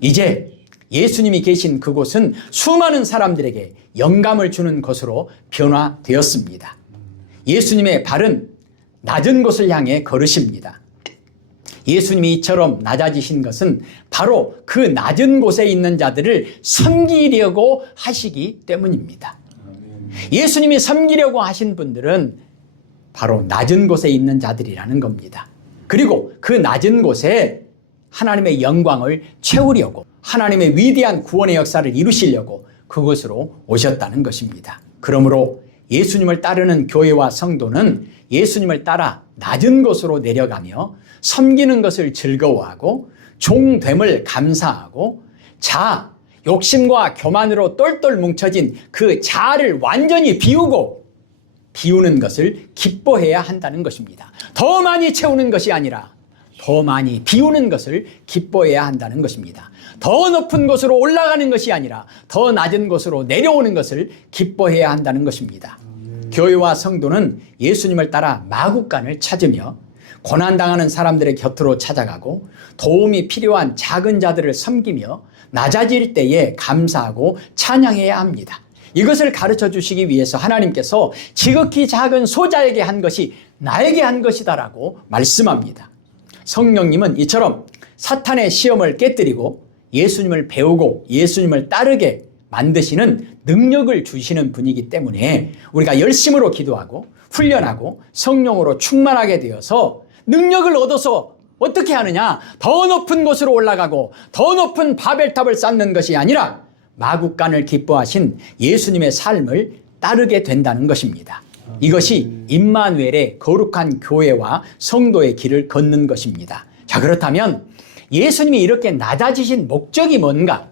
이제 예수님이 계신 그곳은 수많은 사람들에게 영감을 주는 곳으로 변화되었습니다. 예수님의 발은 낮은 곳을 향해 걸으십니다. 예수님이 이처럼 낮아지신 것은 바로 그 낮은 곳에 있는 자들을 섬기려고 하시기 때문입니다. 예수님이 섬기려고 하신 분들은 바로 낮은 곳에 있는 자들이라는 겁니다. 그리고 그 낮은 곳에 하나님의 영광을 채우려고, 하나님의 위대한 구원의 역사를 이루시려고 그곳으로 오셨다는 것입니다. 그러므로 예수님을 따르는 교회와 성도는 예수님을 따라 낮은 곳으로 내려가며 섬기는 것을 즐거워하고 종됨을 감사하고 욕심과 교만으로 똘똘 뭉쳐진 그 자아를 완전히 비우는 것을 기뻐해야 한다는 것입니다. 더 많이 채우는 것이 아니라 더 많이 비우는 것을 기뻐해야 한다는 것입니다. 더 높은 곳으로 올라가는 것이 아니라 더 낮은 곳으로 내려오는 것을 기뻐해야 한다는 것입니다. 교회와 성도는 예수님을 따라 마구간을 찾으며 고난당하는 사람들의 곁으로 찾아가고 도움이 필요한 작은 자들을 섬기며 낮아질 때에 감사하고 찬양해야 합니다. 이것을 가르쳐 주시기 위해서 하나님께서 지극히 작은 소자에게 한 것이 나에게 한 것이다라고 말씀합니다. 성령님은 이처럼 사탄의 시험을 깨뜨리고 예수님을 배우고 예수님을 따르게 만드시는 능력을 주시는 분이기 때문에 우리가 열심으로 기도하고 훈련하고 성령으로 충만하게 되어서 능력을 얻어서 어떻게 하느냐? 더 높은 곳으로 올라가고 더 높은 바벨탑을 쌓는 것이 아니라 마구간을 기뻐하신 예수님의 삶을 따르게 된다는 것입니다. 이것이 임마누엘의 거룩한 교회와 성도의 길을 걷는 것입니다. 자, 그렇다면 예수님이 이렇게 낮아지신 목적이 뭔가?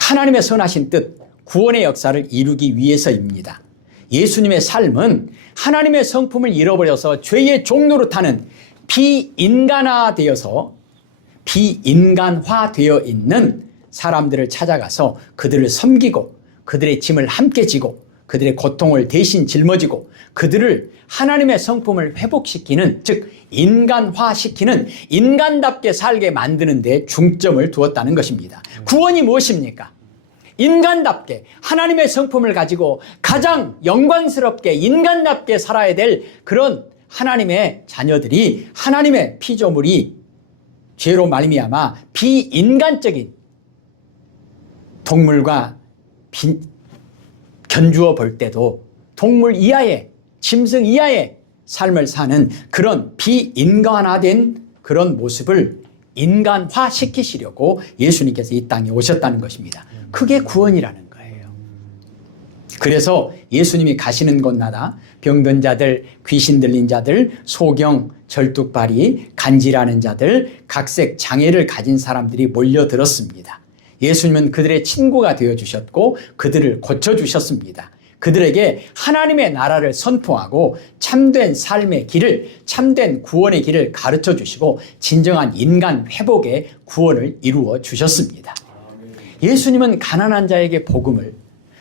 하나님의 선하신 뜻, 구원의 역사를 이루기 위해서입니다. 예수님의 삶은 하나님의 성품을 잃어버려서 죄의 종노릇하는 비인간화되어 있는 사람들을 찾아가서 그들을 섬기고 그들의 짐을 함께 지고 그들의 고통을 대신 짊어지고 그들을 하나님의 성품을 회복시키는, 즉 인간화시키는, 인간답게 살게 만드는 데 중점을 두었다는 것입니다. 구원이 무엇입니까? 인간답게 하나님의 성품을 가지고 가장 영광스럽게 인간답게 살아야 될 그런 하나님의 자녀들이, 하나님의 피조물이 죄로 말미암아 비인간적인 동물과 견주어 볼 때도 동물 이하의, 짐승 이하의 삶을 사는 그런 비인간화된 그런 모습을 인간화시키시려고 예수님께서 이 땅에 오셨다는 것입니다. 그게 구원이라는 거예요. 그래서 예수님이 가시는 곳마다 병든 자들, 귀신 들린 자들, 소경, 절뚝발이, 간질하는 자들, 각색 장애를 가진 사람들이 몰려들었습니다. 예수님은 그들의 친구가 되어주셨고 그들을 고쳐주셨습니다. 그들에게 하나님의 나라를 선포하고 참된 삶의 길을, 참된 구원의 길을 가르쳐 주시고 진정한 인간 회복의 구원을 이루어 주셨습니다. 예수님은 가난한 자에게 복음을,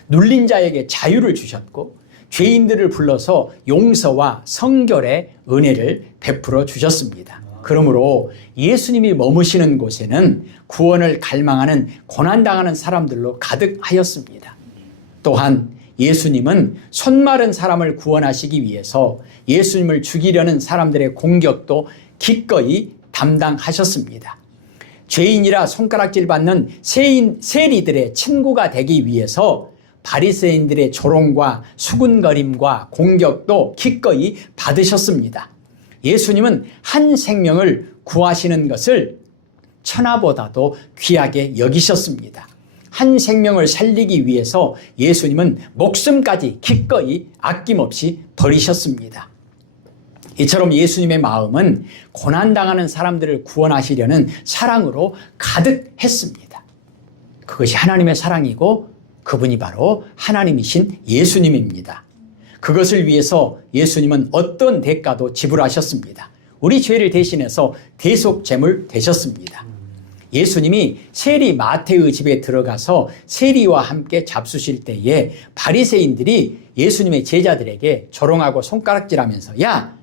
눌린 자에게 자유를 주셨고 죄인들을 불러서 용서와 성결의 은혜를 베풀어 주셨습니다. 그러므로 예수님이 머무시는 곳에는 구원을 갈망하는 고난당하는 사람들로 가득하였습니다. 또한 예수님은 손마른 사람을 구원하시기 위해서 예수님을 죽이려는 사람들의 공격도 기꺼이 담당하셨습니다. 죄인이라 손가락질 받는 세리들의 친구가 되기 위해서 바리새인들의 조롱과 수군거림과 공격도 기꺼이 받으셨습니다. 예수님은 한 생명을 구하시는 것을 천하보다도 귀하게 여기셨습니다. 한 생명을 살리기 위해서 예수님은 목숨까지 기꺼이 아낌없이 버리셨습니다. 이처럼 예수님의 마음은 고난당하는 사람들을 구원하시려는 사랑으로 가득했습니다. 그것이 하나님의 사랑이고 그분이 바로 하나님이신 예수님입니다. 그것을 위해서 예수님은 어떤 대가도 지불하셨습니다. 우리 죄를 대신해서 대속제물 되셨습니다. 예수님이 세리 마태의 집에 들어가서 세리와 함께 잡수실 때에 바리새인들이 예수님의 제자들에게 조롱하고 손가락질하면서 야,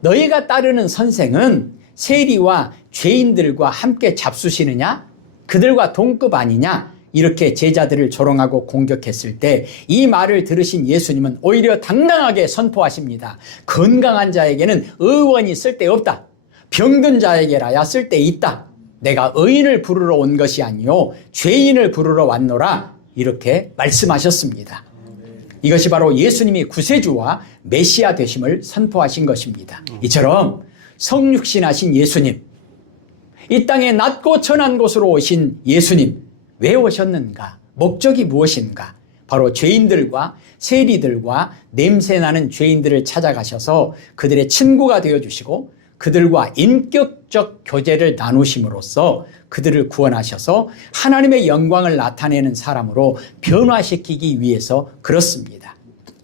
너희가 따르는 선생은 세리와 죄인들과 함께 잡수시느냐? 그들과 동급 아니냐? 이렇게 제자들을 조롱하고 공격했을 때 이 말을 들으신 예수님은 오히려 당당하게 선포하십니다. 건강한 자에게는 의원이 쓸데없다. 병든 자에게라야 쓸데있다. 내가 의인을 부르러 온 것이 아니요 죄인을 부르러 왔노라. 이렇게 말씀하셨습니다. 이것이 바로 예수님이 구세주와 메시아 되심을 선포하신 것입니다. 이처럼 성육신하신 예수님, 이 땅에 낮고 천한 곳으로 오신 예수님, 왜 오셨는가? 목적이 무엇인가? 바로 죄인들과 세리들과 냄새나는 죄인들을 찾아가셔서 그들의 친구가 되어주시고 그들과 인격적 교제를 나누심으로써 그들을 구원하셔서 하나님의 영광을 나타내는 사람으로 변화시키기 위해서 그렇습니다.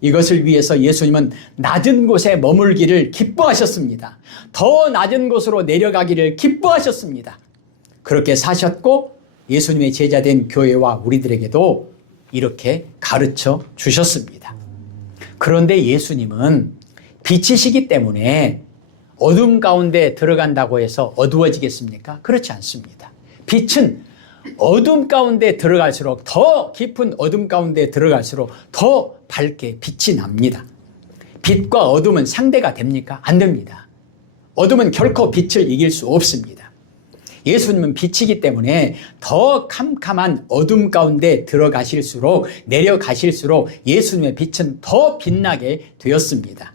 이것을 위해서 예수님은 낮은 곳에 머물기를 기뻐하셨습니다. 더 낮은 곳으로 내려가기를 기뻐하셨습니다. 그렇게 사셨고 예수님의 제자된 교회와 우리들에게도 이렇게 가르쳐 주셨습니다. 그런데 예수님은 빛이시기 때문에 어둠 가운데 들어간다고 해서 어두워지겠습니까? 그렇지 않습니다. 빛은 어둠 가운데 들어갈수록, 더 깊은 어둠 가운데 들어갈수록 더 밝게 빛이 납니다. 빛과 어둠은 상대가 됩니까? 안 됩니다. 어둠은 결코 빛을 이길 수 없습니다. 예수님은 빛이기 때문에 더 캄캄한 어둠 가운데 들어가실수록, 내려가실수록 예수님의 빛은 더 빛나게 되었습니다.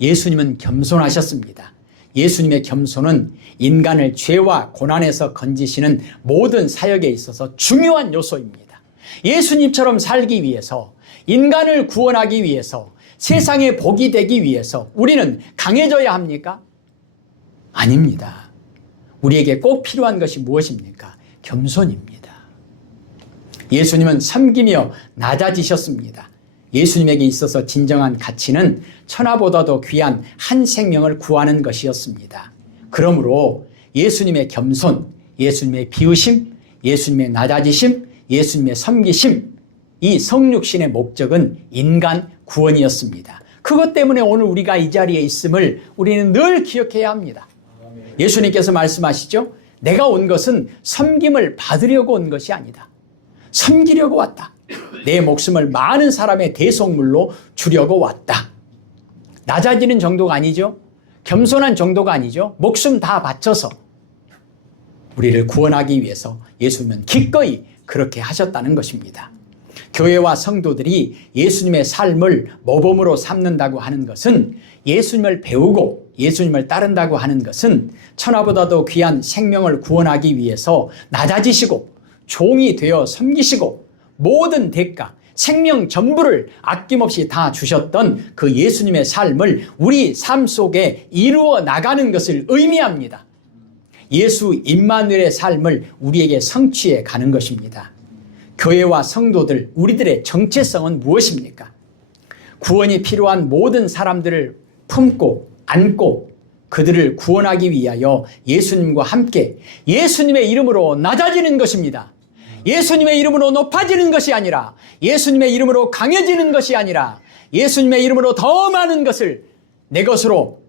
예수님은 겸손하셨습니다. 예수님의 겸손은 인간을 죄와 고난에서 건지시는 모든 사역에 있어서 중요한 요소입니다. 예수님처럼 살기 위해서, 인간을 구원하기 위해서, 세상에 복이 되기 위해서 우리는 강해져야 합니까? 아닙니다. 우리에게 꼭 필요한 것이 무엇입니까? 겸손입니다. 예수님은 섬기며 낮아지셨습니다. 예수님에게 있어서 진정한 가치는 천하보다도 귀한 한 생명을 구하는 것이었습니다. 그러므로 예수님의 겸손, 예수님의 비우심, 예수님의 낮아지심, 예수님의 섬기심, 이 성육신의 목적은 인간 구원이었습니다. 그것 때문에 오늘 우리가 이 자리에 있음을 우리는 늘 기억해야 합니다. 예수님께서 말씀하시죠. 내가 온 것은 섬김을 받으려고 온 것이 아니다. 섬기려고 왔다. 내 목숨을 많은 사람의 대속물로 주려고 왔다. 낮아지는 정도가 아니죠. 겸손한 정도가 아니죠. 목숨 다 바쳐서 우리를 구원하기 위해서 예수님은 기꺼이 그렇게 하셨다는 것입니다. 교회와 성도들이 예수님의 삶을 모범으로 삼는다고 하는 것은, 예수님을 배우고 예수님을 따른다고 하는 것은 천하보다도 귀한 생명을 구원하기 위해서 낮아지시고 종이 되어 섬기시고 모든 대가, 생명 전부를 아낌없이 다 주셨던 그 예수님의 삶을 우리 삶 속에 이루어 나가는 것을 의미합니다. 예수 임마누엘의 삶을 우리에게 성취해 가는 것입니다. 교회와 성도들, 우리들의 정체성은 무엇입니까? 구원이 필요한 모든 사람들을 품고 안고 그들을 구원하기 위하여 예수님과 함께 예수님의 이름으로 낮아지는 것입니다. 예수님의 이름으로 높아지는 것이 아니라, 예수님의 이름으로 강해지는 것이 아니라, 예수님의 이름으로 더 많은 것을 내 것으로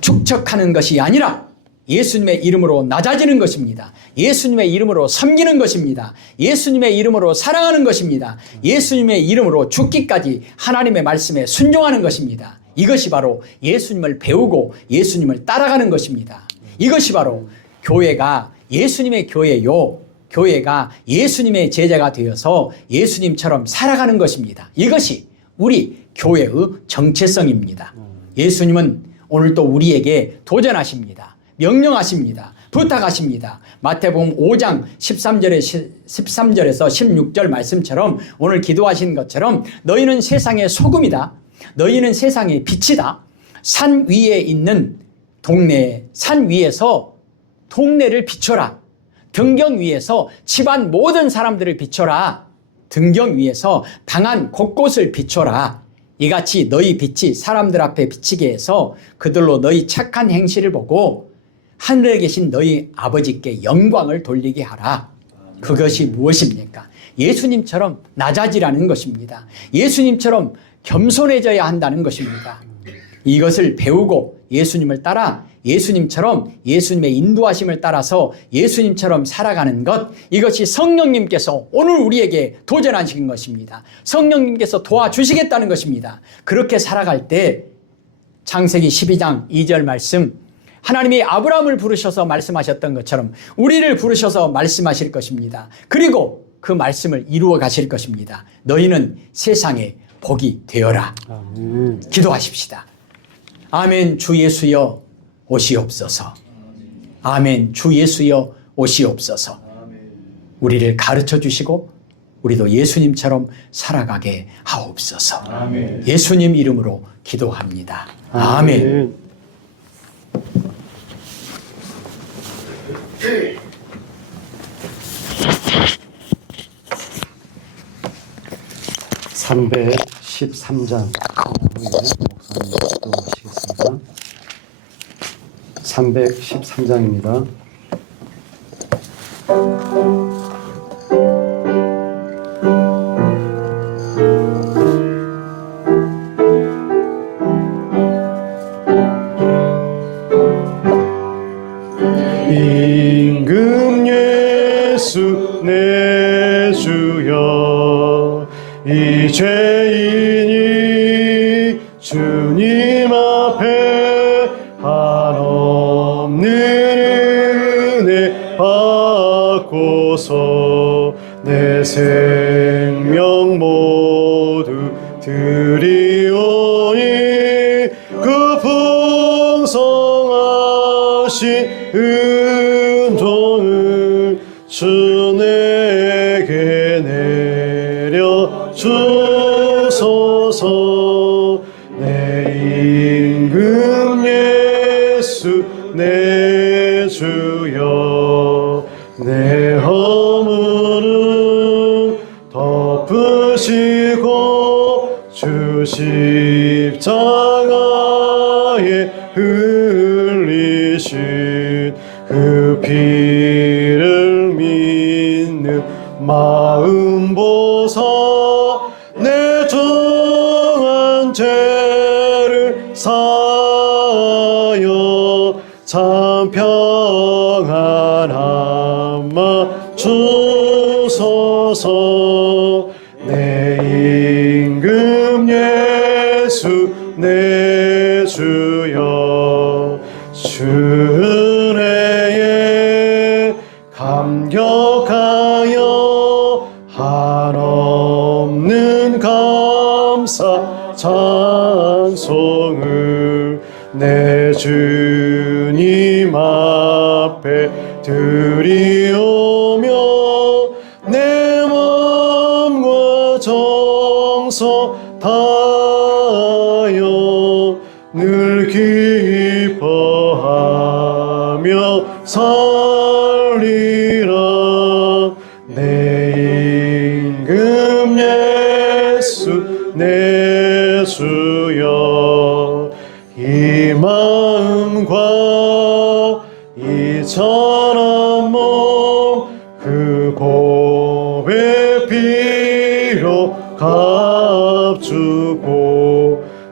축적하는 것이 아니라 예수님의 이름으로 낮아지는 것입니다. 예수님의 이름으로 섬기는 것입니다. 예수님의 이름으로 사랑하는 것입니다. 예수님의 이름으로 죽기까지 하나님의 말씀에 순종하는 것입니다. 이것이 바로 예수님을 배우고 예수님을 따라가는 것입니다. 이것이 바로 교회가 예수님의 교회요, 교회가 예수님의 제자가 되어서 예수님처럼 살아가는 것입니다. 이것이 우리 교회의 정체성입니다. 예수님은 오늘 또 우리에게 도전하십니다. 명령하십니다. 부탁하십니다. 마태복음 5장 13절에서 16절 말씀처럼, 오늘 기도하신 것처럼 너희는 세상의 소금이다. 너희는 세상의 빛이다. 산 위에 있는 동네, 산 위에서 동네를 비춰라. 등경 위에서 집안 모든 사람들을 비춰라. 등경 위에서 방안 곳곳을 비춰라. 이같이 너희 빛이 사람들 앞에 비치게 해서 그들로 너희 착한 행실을 보고 하늘에 계신 너희 아버지께 영광을 돌리게 하라. 그것이 무엇입니까? 예수님처럼 낮아지라는 것입니다. 예수님처럼 겸손해져야 한다는 것입니다. 이것을 배우고 예수님을 따라 예수님처럼 예수님의 인도하심을 따라서 예수님처럼 살아가는 것, 이것이 성령님께서 오늘 우리에게 도전하신 것입니다. 성령님께서 도와주시겠다는 것입니다. 그렇게 살아갈 때 창세기 12장 2절 말씀, 하나님이 아브라함을 부르셔서 말씀하셨던 것처럼 우리를 부르셔서 말씀하실 것입니다. 그리고 그 말씀을 이루어 가실 것입니다. 너희는 세상에 복이 되어라. 기도하십시다. 아멘. 주 예수여 오시옵소서. 아멘. 주 예수여 오시옵소서. 우리를 가르쳐 주시고 우리도 예수님처럼 살아가게 하옵소서. 예수님 이름으로 기도합니다. 아멘. 313장 목사님 기도하시겠습니다. 313장입니다. 임금 예수 내 주여, 이 죄인이 주님 앞에 한없는 은혜 받고서 내 생명 모두 드리오니 그 풍성하신 은총을 주 내게 내려 주소서. 내 임금 예수 내 주여, 내 허물은 덮으시고 주 십자가에 흘리신 그 피를 믿는 마음 보사 내 정한 죄를 사하여 참 평안함마 주소서. 내 임금 예수 내 주여, 주 은혜에 감격하여 한없는 감사 찬송을 내 주님 앞에 드리오며 내 마음과 정성 다하여 늘 기뻐하며 살리라. 내 임금 예수 내 주여, 이 마음과 이 천한 몸 그 고백 피로 값주고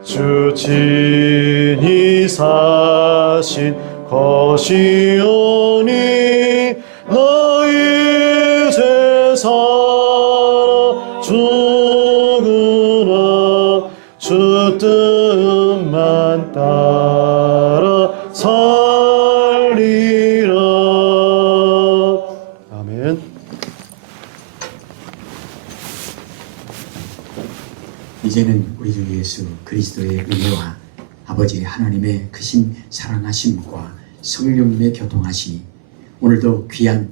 주 친히 사신 것이오니 너희 죄 살아 죽으나 주 뜻만 따라 살리라. 아멘. 이제는 우리 주 예수 그리스도의 은혜와 아버지 하나님의 크신 사랑하심과 성령님의 교통하심이 오늘도 귀한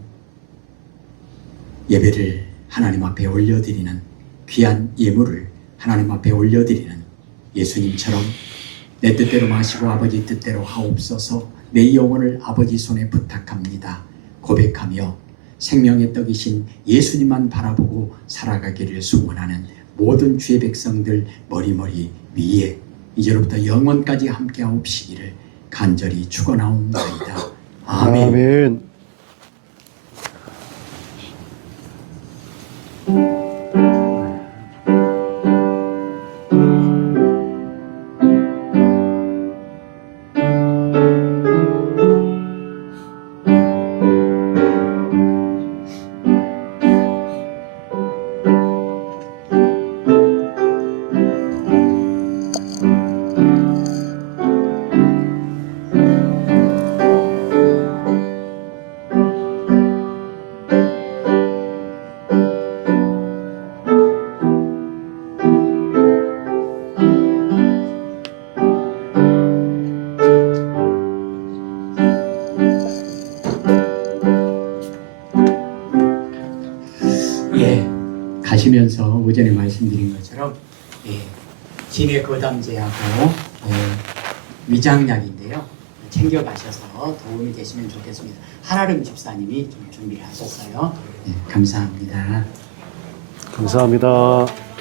예배를 하나님 앞에 올려드리는, 귀한 예물을 하나님 앞에 올려드리는 예수님처럼 내 뜻대로 마시고 아버지 뜻대로 하옵소서. 내 영혼을 아버지 손에 부탁합니다 고백하며 생명의 떡이신 예수님만 바라보고 살아가기를 소원하는 모든 주의 백성들 머리머리 위에 이제로부터 영원까지 함께하옵시기를 간절히 축원하옵나이다. 아멘. 아멘. 가시면서 오전에 말씀드린 것처럼 진해 거담제하고 위장약인데요. 챙겨 가셔서 도움이 되시면 좋겠습니다. 한아름 집사님이 좀 준비를 하셨어요. 감사합니다. 감사합니다.